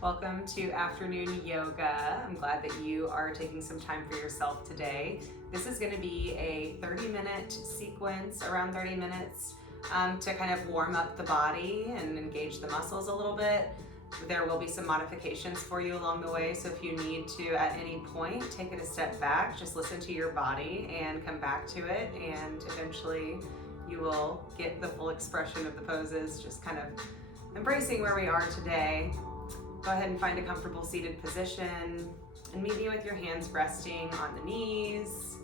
Welcome to Afternoon Yoga. I'm glad that you are taking some time for yourself today. This is going to be a 30-minute sequence, around 30 minutes, to kind of warm up the body and engage the muscles a little bit. There will be some modifications for you along the way, so if you need to at any point take it a step back, just listen to your body and come back to it, and eventually you will get the full expression of the poses, just kind of embracing where we are today. Go ahead and find a comfortable seated position and maybe with your hands resting on the knees.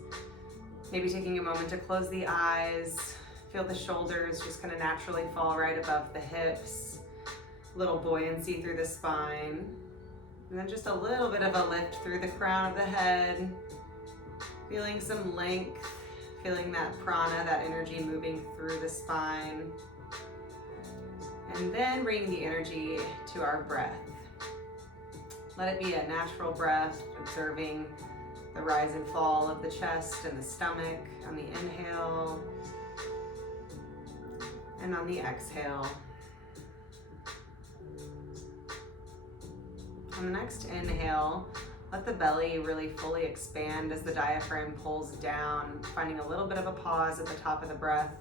Maybe taking a moment to close the eyes. Feel the shoulders just kind of naturally fall right above the hips. Little buoyancy through the spine. And then just a little bit of a lift through the crown of the head. Feeling some length, feeling that prana, that energy moving through the spine. And then bring the energy to our breath. Let it be a natural breath, observing the rise and fall of the chest and the stomach on the inhale and on the exhale. On the next inhale, let the belly really fully expand as the diaphragm pulls down, finding a little bit of a pause at the top of the breath.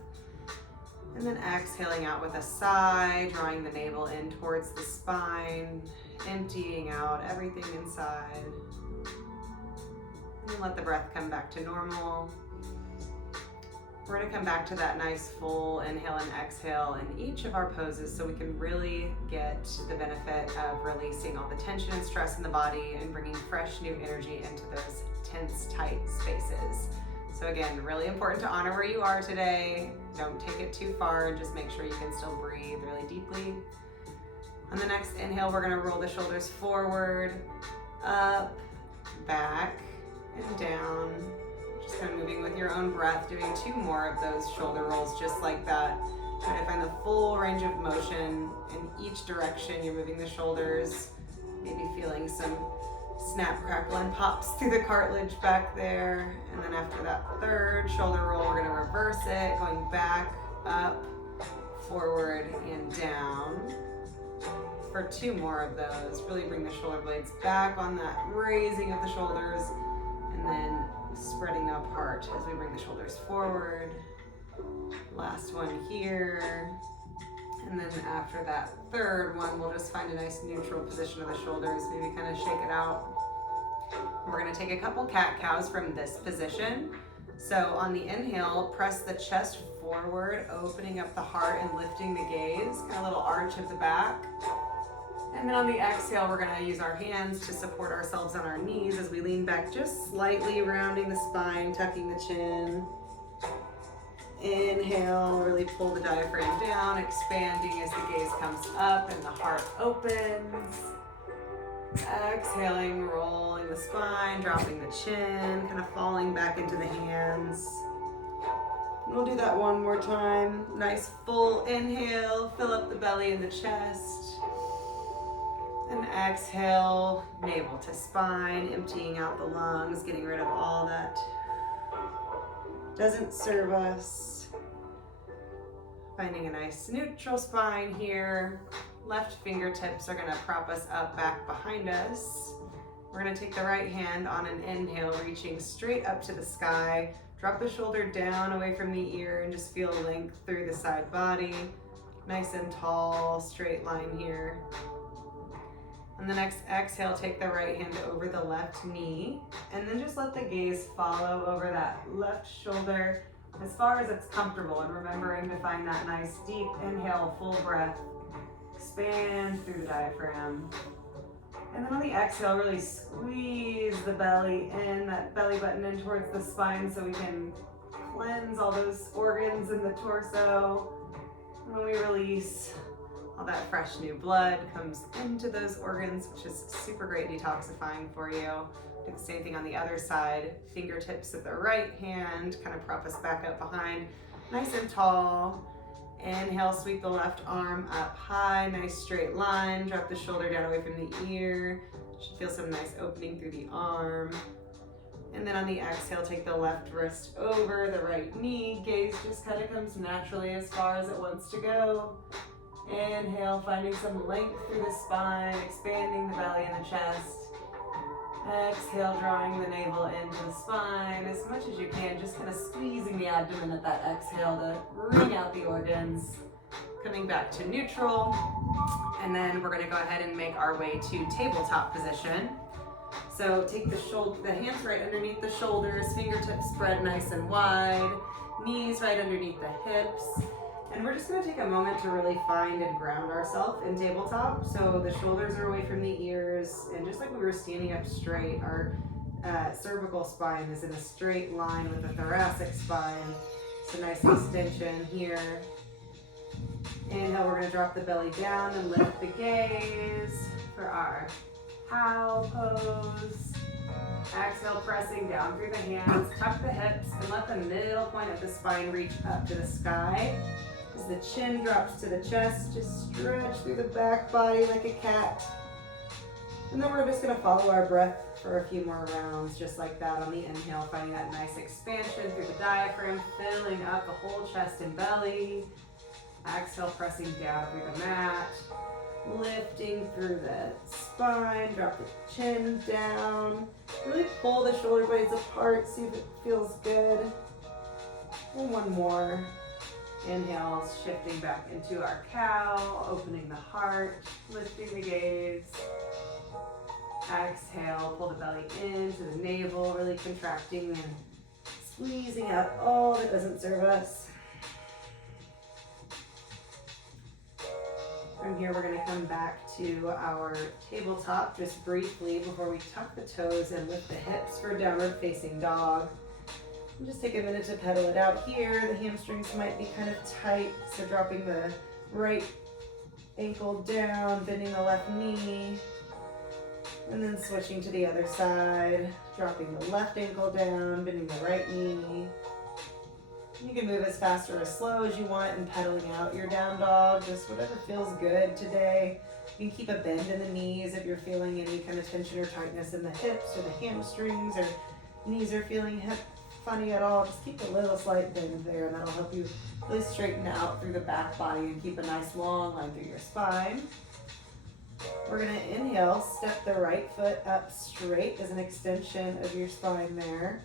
And then exhaling out with a sigh, drawing the navel in towards the spine, emptying out everything inside. And then let the breath come back to normal. We're going to come back to that nice full inhale and exhale in each of our poses so we can really get the benefit of releasing all the tension and stress in the body and bringing fresh new energy into those tense, tight spaces. So again, really important to honor where you are today. Don't take it too far and just make sure you can still breathe really deeply. On the next inhale, we're gonna roll the shoulders forward, up, back, and down. Just kind of moving with your own breath, doing 2 more of those shoulder rolls just like that. Trying to find the full range of motion in each direction. You're moving the shoulders, maybe feeling some snap, crackle, and pops through the cartilage back there. And then after that third shoulder roll, we're gonna reverse it, going back, up, forward, and down. For 2 more of those, really bring the shoulder blades back on that raising of the shoulders, and then spreading them apart as we bring the shoulders forward. Last one here. And then after that third one, we'll just find a nice neutral position of the shoulders, maybe kind of shake it out. We're gonna take a couple cat-cows from this position. So on the inhale, press the chest forward, opening up the heart and lifting the gaze, kind of a little arch of the back. And then on the exhale, we're gonna use our hands to support ourselves on our knees as we lean back just slightly, rounding the spine, tucking the chin. Inhale, really pull the diaphragm down, expanding as the gaze comes up and the heart opens. Exhaling, rolling the spine, dropping the chin, kind of falling back into the hands. And we'll do that one more time. Nice full inhale, fill up the belly and the chest. And exhale, navel to spine, emptying out the lungs, getting rid of all that doesn't serve us. Finding a nice neutral spine here. Left fingertips are gonna prop us up back behind us. We're gonna take the right hand on an inhale, reaching straight up to the sky. Drop the shoulder down away from the ear and just feel length through the side body. Nice and tall, straight line here. On the next exhale, take the right hand over the left knee, and then just let the gaze follow over that left shoulder as far as it's comfortable, and remembering to find that nice deep inhale, full breath. Expand through the diaphragm. And then on the exhale, really squeeze the belly in, that belly button in towards the spine so we can cleanse all those organs in the torso. And when we release, all that fresh new blood comes into those organs, which is super great detoxifying for you. Do the same thing on the other side. Fingertips of the right hand kind of prop us back up behind, nice and tall. Inhale, sweep the left arm up high, nice straight line. Drop the shoulder down away from the ear. Should feel some nice opening through the arm. And then on the exhale, take the left wrist over the right knee. Gaze just kind of comes naturally as far as it wants to go. Inhale, finding some length through the spine, expanding the belly and the chest. Exhale, drawing the navel into the spine as much as you can, just kind of squeezing the abdomen at that exhale to wring out the organs. Coming back to neutral, and then we're gonna go ahead and make our way to tabletop position. So take the hands right underneath the shoulders, fingertips spread nice and wide, knees right underneath the hips. And we're just gonna take a moment to really find and ground ourselves in tabletop. So the shoulders are away from the ears, and just like we were standing up straight, our cervical spine is in a straight line with the thoracic spine. So nice extension here. Inhale, we're gonna drop the belly down and lift the gaze for our cow pose. Exhale, pressing down through the hands, tuck the hips, and let the middle point of the spine reach up to the sky. As the chin drops to the chest, just stretch through the back body like a cat. And then we're just gonna follow our breath for a few more rounds, just like that on the inhale, finding that nice expansion through the diaphragm, filling up the whole chest and belly. Exhale, pressing down through the mat, lifting through the spine, drop the chin down. Really pull the shoulder blades apart, see if it feels good. And one more. Inhale, shifting back into our cow, opening the heart, lifting the gaze. Exhale, pull the belly into the navel, really contracting and squeezing out all that doesn't serve us. From here, we're going to come back to our tabletop just briefly before we tuck the toes and lift the hips for downward facing dog. And just take a minute to pedal it out here. The hamstrings might be kind of tight, so dropping the right ankle down, bending the left knee, and then switching to the other side, dropping the left ankle down, bending the right knee. You can move as fast or as slow as you want and pedaling out your down dog, just whatever feels good today. You can keep a bend in the knees if you're feeling any kind of tension or tightness in the hips or the hamstrings, or knees are feeling funny at all. Just keep a little slight bend there, and that'll help you really straighten out through the back body and keep a nice long line through your spine. We're gonna inhale, step the right foot up straight as an extension of your spine there.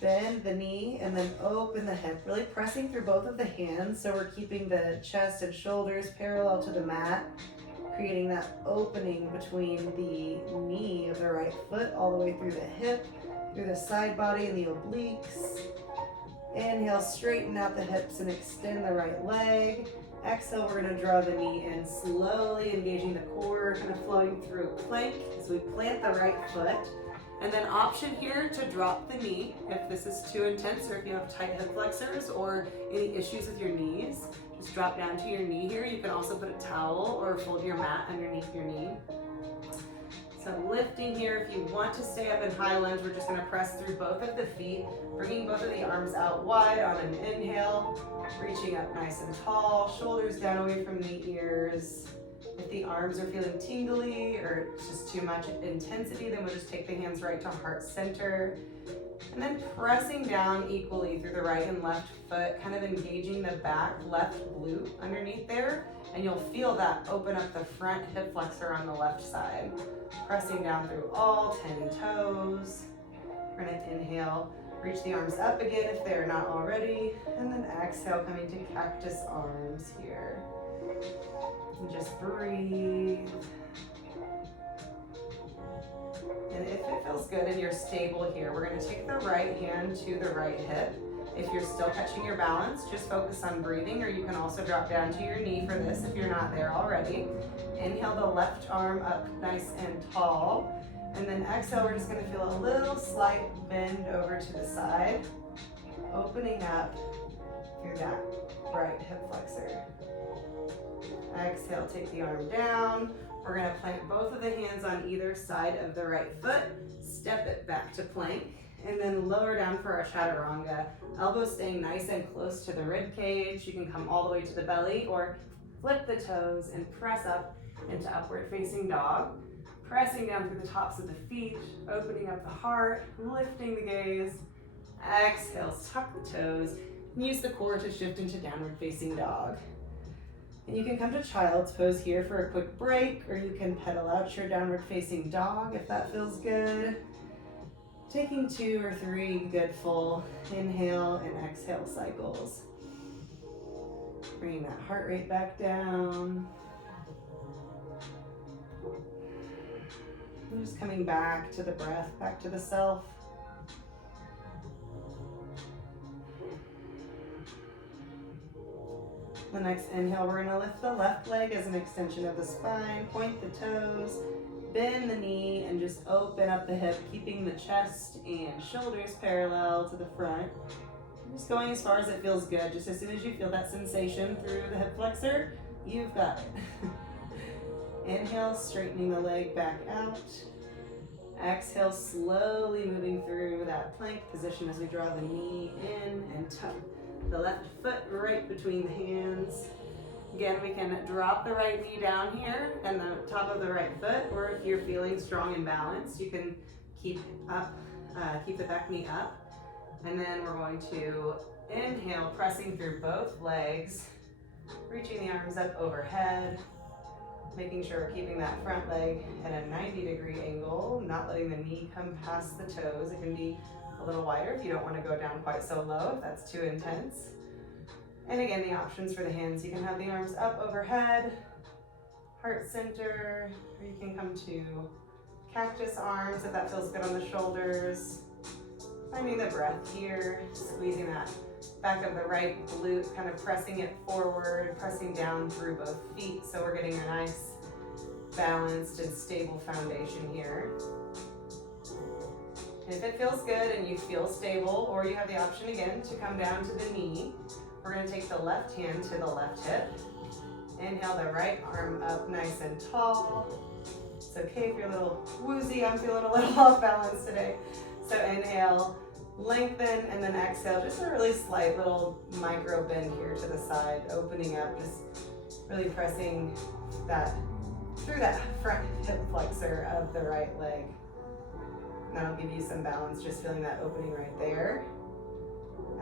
Bend the knee and then open the hip, really pressing through both of the hands, so we're keeping the chest and shoulders parallel to the mat, creating that opening between the knee of the right foot all the way through the hip, through the side body and the obliques. Inhale, straighten out the hips and extend the right leg. Exhale, we're gonna draw the knee in slowly, engaging the core, kind of flowing through plank as we plant the right foot. And then option here to drop the knee if this is too intense, or if you have tight hip flexors or any issues with your knees. Just drop down to your knee here. You can also put a towel or fold your mat underneath your knee. So lifting here, if you want to stay up in high lunge, we're just gonna press through both of the feet, bringing both of the arms out wide on an inhale, reaching up nice and tall, shoulders down away from the ears. If the arms are feeling tingly or it's just too much intensity, then we'll just take the hands right to heart center. And then pressing down equally through the right and left foot, kind of engaging the back left glute underneath there. And you'll feel that open up the front hip flexor on the left side. Pressing down through all 10 toes. We're gonna inhale, reach the arms up again if they're not already. And then exhale, coming to cactus arms here. And just breathe. And if it feels good and you're stable here, we're going to take the right hand to the right hip. If you're still catching your balance, just focus on breathing, or you can also drop down to your knee for this if you're not there already. Inhale the left arm up nice and tall. And then exhale, we're just going to feel a little slight bend over to the side, opening up through that right hip flexor. Exhale, take the arm down. We're gonna plant both of the hands on either side of the right foot, step it back to plank, and then lower down for our chaturanga. Elbows staying nice and close to the rib cage. You can come all the way to the belly or flip the toes and press up into upward facing dog. Pressing down through the tops of the feet, opening up the heart, lifting the gaze. Exhale, tuck the toes, and use the core to shift into downward facing dog. And you can come to child's pose here for a quick break, or you can pedal out your downward facing dog if that feels good. Taking 2 or 3 good full inhale and exhale cycles. Bringing that heart rate back down. And just coming back to the breath, back to the self. The next inhale, we're gonna lift the left leg as an extension of the spine, point the toes, bend the knee, and just open up the hip, keeping the chest and shoulders parallel to the front. Just going as far as it feels good. Just as soon as you feel that sensation through the hip flexor, you've got it. Inhale, straightening the leg back out. Exhale, slowly moving through that plank position as we draw the knee in and tuck the left foot right between the hands. Again, we can drop the right knee down here and the top of the right foot, or if you're feeling strong and balanced, you can keep the back knee up. And then we're going to inhale, pressing through both legs, reaching the arms up overhead, making sure we're keeping that front leg at a 90-degree angle, not letting the knee come past the toes. It can be a little wider if you don't want to go down quite so low, if that's too intense. And again, the options for the hands, you can have the arms up overhead, heart center, or you can come to cactus arms if that feels good on the shoulders. Finding the breath here, squeezing that back of the right glute, kind of pressing it forward, pressing down through both feet, so we're getting a nice balanced and stable foundation here. And if it feels good and you feel stable, or you have the option again to come down to the knee, we're going to take the left hand to the left hip. Inhale the right arm up nice and tall. It's okay if you're a little woozy, I'm feeling a little off balance today. So inhale, lengthen, and then exhale, just a really slight little micro bend here to the side, opening up, just really pressing that through that front hip flexor of the right leg. And that'll give you some balance, just feeling that opening right there.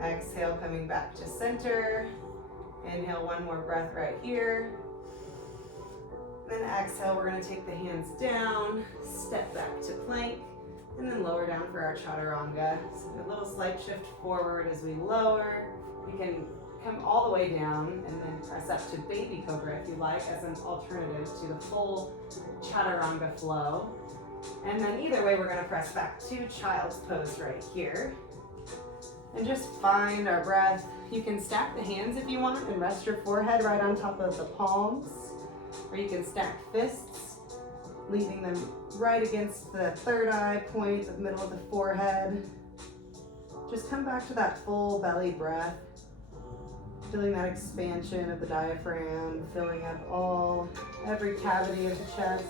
Exhale, coming back to center. Inhale, one more breath right here. Then exhale, we're going to take the hands down, step back to plank, and then lower down for our chaturanga. So a little slight shift forward as we lower. We can come all the way down and then press up to baby cobra if you like, as an alternative to the full chaturanga flow. And then either way, we're going to press back to child's pose right here. And just find our breath. You can stack the hands if you want and rest your forehead right on top of the palms, or you can stack fists, leaving them right against the third eye point, the middle of the forehead. Just come back to that full belly breath, feeling that expansion of the diaphragm, filling up every cavity of the chest.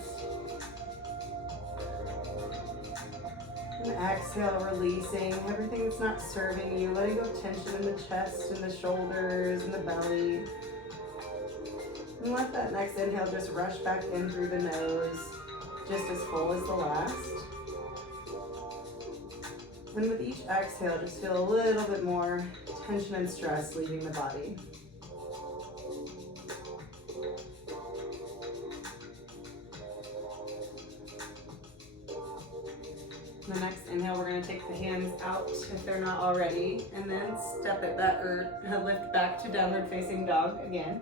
And exhale, releasing everything that's not serving you, letting go of tension in the chest and the shoulders and the belly. And let that next inhale just rush back in through the nose, just as full as the last. And with each exhale, just feel a little bit more tension and stress leaving the body. The next inhale, we're going to take the hands out if they're not already, and then step it back, or lift back to downward facing dog again.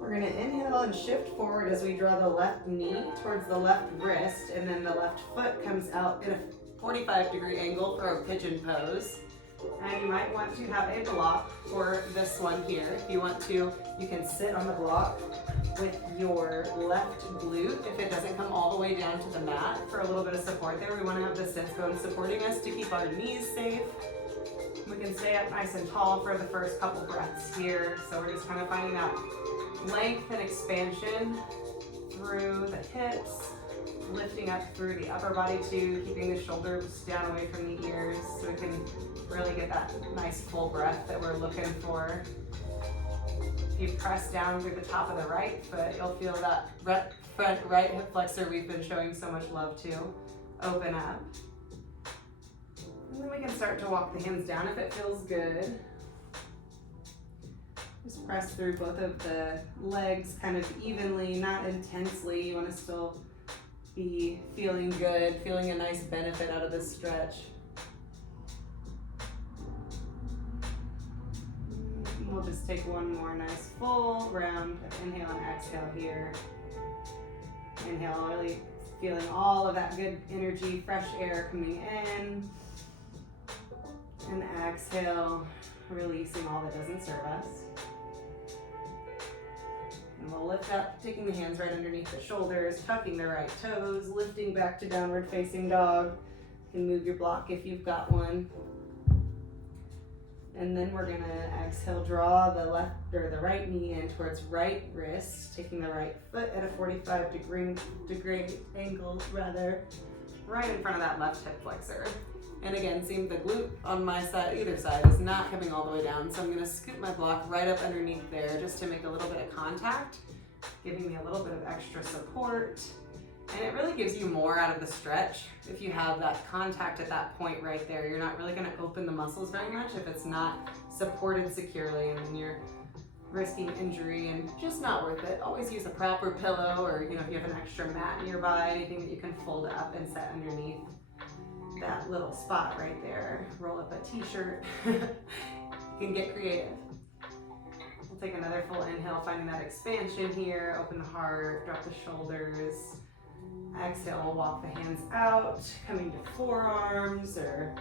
We're going to inhale and shift forward as we draw the left knee towards the left wrist, and then the left foot comes out in a 45-degree angle for a pigeon pose. And you might want to have a block for this one here. If you want to, you can sit on the block with your left glute if it doesn't come all the way down to the mat for a little bit of support there. We want to have the sits bone supporting us to keep our knees safe. We can stay up nice and tall for the first couple breaths here. So we're just kind of finding that length and expansion through the hips, lifting up through the upper body too, keeping the shoulders down away from the ears so we can really get that nice full breath that we're looking for. If you press down through the top of the right foot, you'll feel that front right hip flexor we've been showing so much love to open up. And then we can start to walk the hands down if it feels good. Just press through both of the legs kind of evenly, not intensely. You want to still be feeling good, feeling a nice benefit out of this stretch. We'll just take one more nice full round of inhale and exhale here. Inhale, really feeling all of that good energy, fresh air coming in. And exhale, releasing all that doesn't serve us. And we'll lift up, taking the hands right underneath the shoulders, tucking the right toes, lifting back to downward facing dog. You can move your block if you've got one. And then we're gonna exhale, draw the left or the right knee in towards right wrist, taking the right foot at a 45-degree angle, right in front of that left hip flexor. And again, seeing the glute on my side, either side, is not coming all the way down. So I'm gonna scoop my block right up underneath there just to make a little bit of contact, giving me a little bit of extra support. And it really gives you more out of the stretch. If you have that contact at that point right there, you're not really gonna open the muscles very much if it's not supported securely, and then you're risking injury and just not worth it. Always use a proper pillow, or if you have an extra mat nearby, anything that you can fold up and set underneath that little spot right there. Roll up a t-shirt. You can get creative. We'll take another full inhale, finding that expansion here. Open the heart, drop the shoulders. Exhale, we'll walk the hands out, coming to forearms, or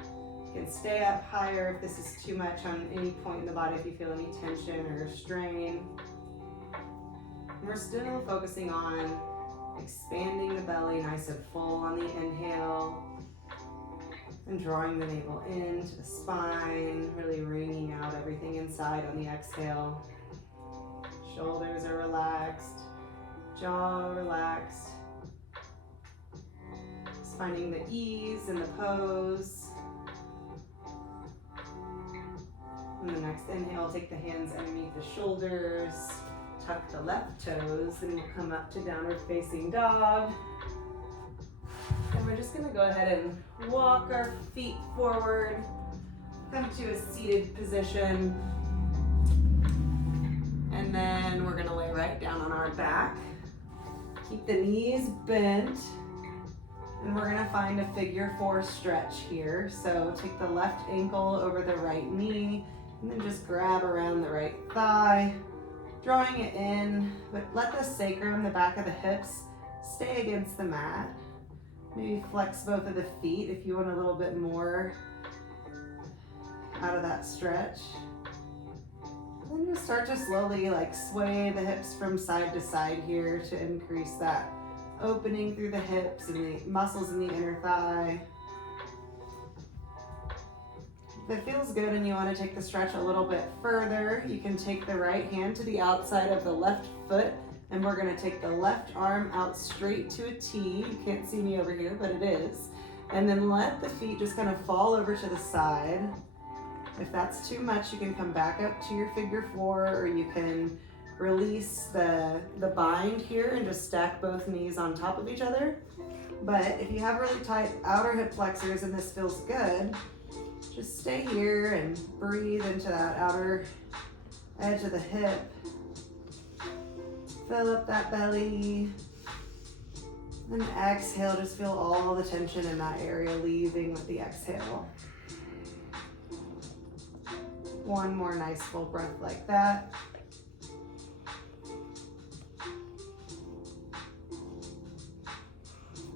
you can stay up higher if this is too much on any point in the body, if you feel any tension or strain. And we're still focusing on expanding the belly nice and full on the inhale, and drawing the navel into the spine, really wringing out everything inside on the exhale. Shoulders are relaxed, jaw relaxed. Just finding the ease in the pose. And the next inhale, take the hands underneath the shoulders, tuck the left toes, and we'll come up to downward facing dog. And we're just gonna go ahead and walk our feet forward, come to a seated position, and then we're gonna lay right down on our back. Keep the knees bent, and we're gonna find a figure 4 stretch here. So take the left ankle over the right knee, and then just grab around the right thigh, drawing it in, but let the sacrum, the back of the hips, stay against the mat. Maybe flex both of the feet if you want a little bit more out of that stretch. And then just start to slowly sway the hips from side to side here to increase that opening through the hips and the muscles in the inner thigh. If it feels good and you want to take the stretch a little bit further, you can take the right hand to the outside of the left foot, and we're going to take the left arm out straight to a T. You can't see me over here, but it is. And then let the feet just kind of fall over to the side. If that's too much, you can come back up to your figure 4, or you can release the bind here and just stack both knees on top of each other. But if you have really tight outer hip flexors and this feels good, just stay here and breathe into that outer edge of the hip. Fill up that belly. And exhale, just feel all the tension in that area leaving with the exhale. One more nice full breath like that.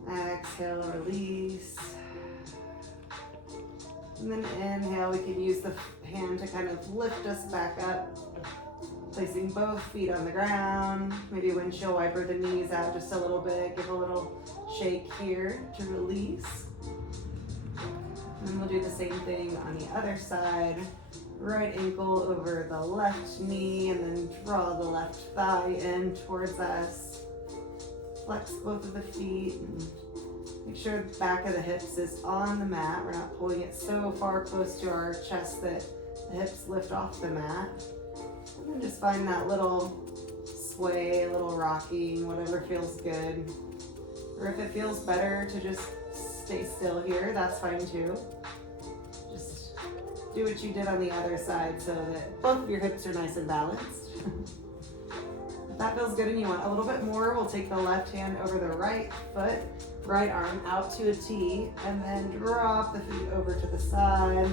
Exhale, release. And then inhale, we can use the hand to kind of lift us back up, placing both feet on the ground. Maybe windshield wiper the knees out just a little bit, give a little shake here to release. And we'll do the same thing on the other side. Right ankle over the left knee, and then draw the left thigh in towards us. Flex both of the feet, and make sure the back of the hips is on the mat. We're not pulling it so far close to our chest that the hips lift off the mat. And then just find that little sway, a little rocking, whatever feels good. Or if it feels better to just stay still here, that's fine too. Just do what you did on the other side so that both of your hips are nice and balanced. If that feels good and you want a little bit more, we'll take the left hand over the right foot, right arm out to a T, and then drop the feet over to the side,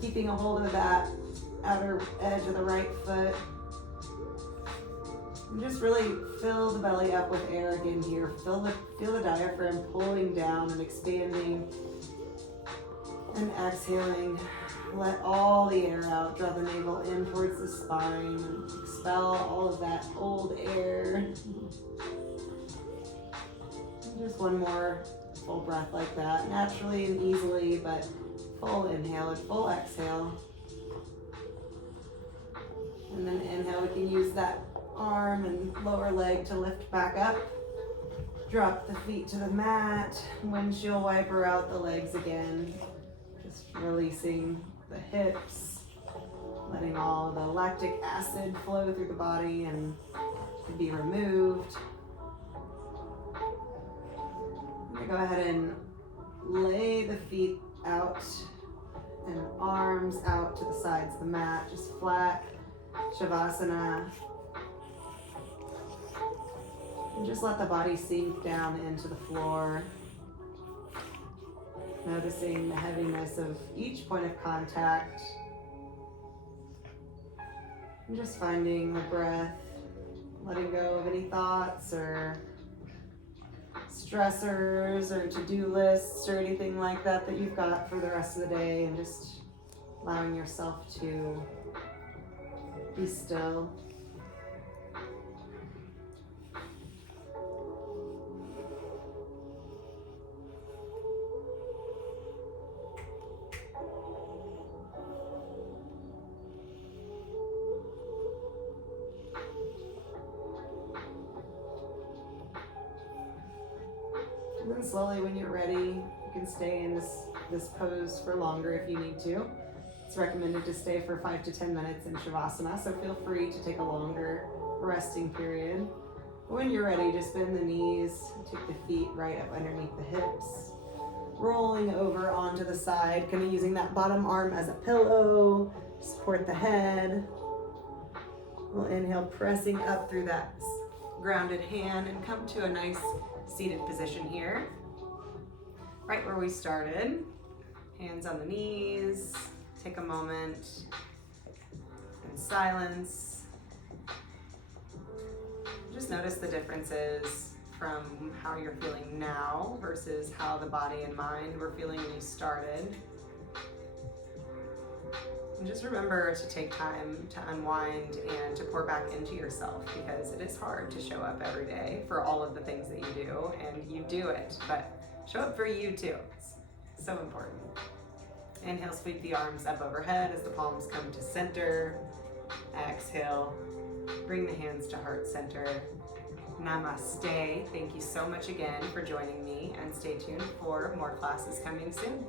keeping a hold of that outer edge of the right foot. And just really fill the belly up with air again here. Feel the diaphragm pulling down and expanding. And exhaling, let all the air out. Draw the navel in towards the spine and expel all of that old air. And just one more full breath like that, naturally and easily, but full inhale and full exhale. And then inhale, we can use that arm and lower leg to lift back up. Drop the feet to the mat. Windshield wiper out the legs again. Just releasing the hips, letting all the lactic acid flow through the body and be removed. I'm gonna go ahead and lay the feet out and arms out to the sides of the mat, just flat, Shavasana. And just let the body sink down into the floor. Noticing the heaviness of each point of contact. And just finding the breath, letting go of any thoughts or stressors or to-do lists or anything like that that you've got for the rest of the day, and just allowing yourself to be still. And then slowly, when you're ready, you can stay in this pose for longer if you need to. It's recommended to stay for 5 to 10 minutes in Shavasana, so feel free to take a longer resting period. When you're ready, just bend the knees, take the feet right up underneath the hips, rolling over onto the side, kind of using that bottom arm as a pillow, support the head. We'll inhale, pressing up through that grounded hand, and come to a nice seated position here, right where we started. Hands on the knees. Take a moment in silence. Just notice the differences from how you're feeling now versus how the body and mind were feeling when you started. And just remember to take time to unwind and to pour back into yourself, because it is hard to show up every day for all of the things that you do, and you do it, but show up for you too. It's so important. Inhale, sweep the arms up overhead as the palms come to center. Exhale, bring the hands to heart center. Namaste. Thank you so much again for joining me, and stay tuned for more classes coming soon.